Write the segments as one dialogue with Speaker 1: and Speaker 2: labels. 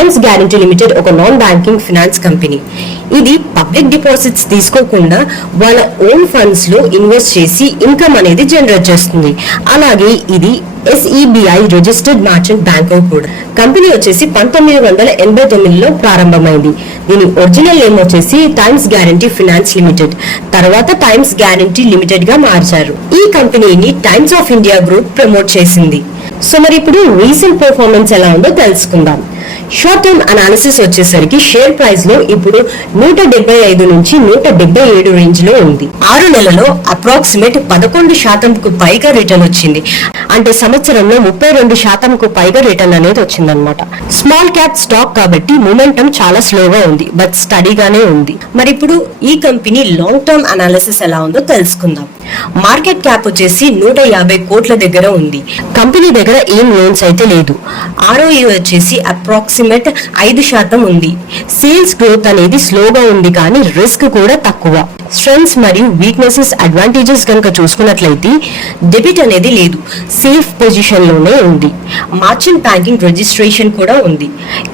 Speaker 1: Times guarantee limited ఒక non banking finance company ఇది public deposits తీసుకోకుండా వాళ్ళ ఓన్ ఫండ్స్లో ఇన్వెస్ట్ చేసి ఇన్కమ్ అనేది జనరేట్ చేస్తుంది. అలాగే ఇది ఎస్ఈబిఐ రిజిస్టర్డ్ మర్చెంట్ బ్యాంక్ కూడా కంపెనీ వచ్చేసి పంతొమ్మిది వందల ఎనభై తొమ్మిదిలో ప్రారంభమైంది. దీని ఒరిజినల్ నేమ్ వచ్చేసి టైమ్స్ గ్యారంటీ ఫినాన్స్ లిమిటెడ్ తర్వాత టైమ్స్ గ్యారంటీ లిమిటెడ్గా మార్చారు. ఈ కంపెనీని Times of India group promote చేసింది. సో మరి ఇప్పుడు రీసెంట్ పెర్ఫార్మెన్స్ ఎలా ఉందో తెలుసుకుందాం. షార్ట్ టర్మ్ అనాలిసిస్ వచ్చేసరికి షేర్ ప్రైస్లో ఇప్పుడు నూట డెబ్బై ఐదు నుంచి నూట డెబ్బై ఏడు రేంజ్లో ఉంది. ఆరు నెలలో అప్రాక్సిమేట్ పదకొండు శాతంకు పైగా రిటర్న్ వచ్చింది. అంటే సంవత్సరంలో ముప్పై రెండు శాతంకు పైగా రిటర్న్ అనేది వచ్చిందనమాట స్మాల్ క్యాప్ స్టాక్ కాబట్టి మొమెంటం చాలా స్లోగా ఉంది బట్ స్టడీగానే ఉంది. మరి ఇప్పుడు ఈ కంపెనీ లాంగ్ టర్మ్ అనాలిసిస్ ఎలా ఉందో తెలుసుకుందాం. మార్కెట్ క్యాప్ వచ్చేసి నూట యాభై కోట్ల దగ్గర ఉంది. కంపెనీ దగ్గర ఏం లోన్స్ అయితే లేదు. ఆర్ఓఈ వచ్చేసి అప్రాక్సిమేట్ ఐదు శాతం ఉంది. సేల్స్ గ్రోత్ అనేది స్లోగా ఉంది కానీ రిస్క్ కూడా తక్కువ. స్ట్రెంగ్స్ మరియు వీక్నెసెస్ అడ్వాంటేజెస్ కనుక చూసుకున్నట్లయితే డెబిట్ అనేది లేదు. సేఫ్ పొజిషన్లోనే ఉంది. మార్చెంట్ బ్యాంకింగ్ రిజిస్ట్రేషన్ కూడా ఉంది.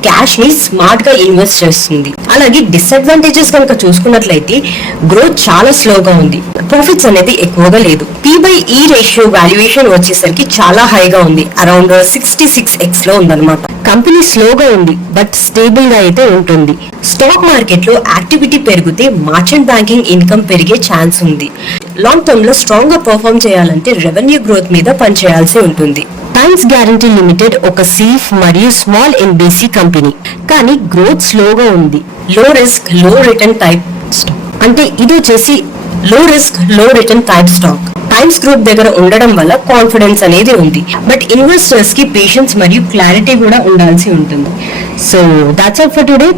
Speaker 1: క్యాష్ని స్మార్ట్గా ఇన్వెస్ట్ చేస్తుంది. అలాగే డిసడ్వాంటేజెస్ కనుక చూసుకున్నట్లయితే గ్రోత్ చాలా స్లోగా ఉంది. ప్రాఫిట్స్ అనేది ఎక్కువగా లేదు. P by E ratio valuation వచ్చేసరికి చాలా హైగా ఉంది. అరౌండ్ సిక్స్టీ సిక్స్ ఎక్స్లో ఉందన్నమాట. కంపెనీ స్లోగా ఉంది బట్ స్టేబుల్గా అయితే ఉంటుంది. స్టాక్ మార్కెట్లో యాక్టివిటీ పెరిగితే మార్చెంట్ బ్యాంకింగ్ ఇన్కమ్ పెరిగే ఛాన్స్ ఉంది. లాంగ్ టర్మ్లో స్ట్రాంగ్గా పర్ఫామ్ చేయాలంటే రెవెన్యూ గ్రోత్ మీద పనిచేయాల్సి ఉంటుంది. టైమ్స్ గ్యారంటీ లిమిటెడ్ ఒక సేఫ్ మరియు స్మాల్ ఎన్బిసి కంపెనీ. కానీ గ్రోత్ స్లోగా ఉంది. లో రిస్క్లో రిటర్న్ టైప్ స్టాక్. అంటే ఇది వచ్చేసి low రిస్క్లో return type stock. Times group దగ్గర ఉండడం వల్ల కాన్ఫిడెన్స్ అనేది ఉంది. బట్ ఇన్వెస్టర్స్కి పేషెన్స్ మరియు క్లారిటీ కూడా ఉండాల్సి ఉంటుంది. So that's all for today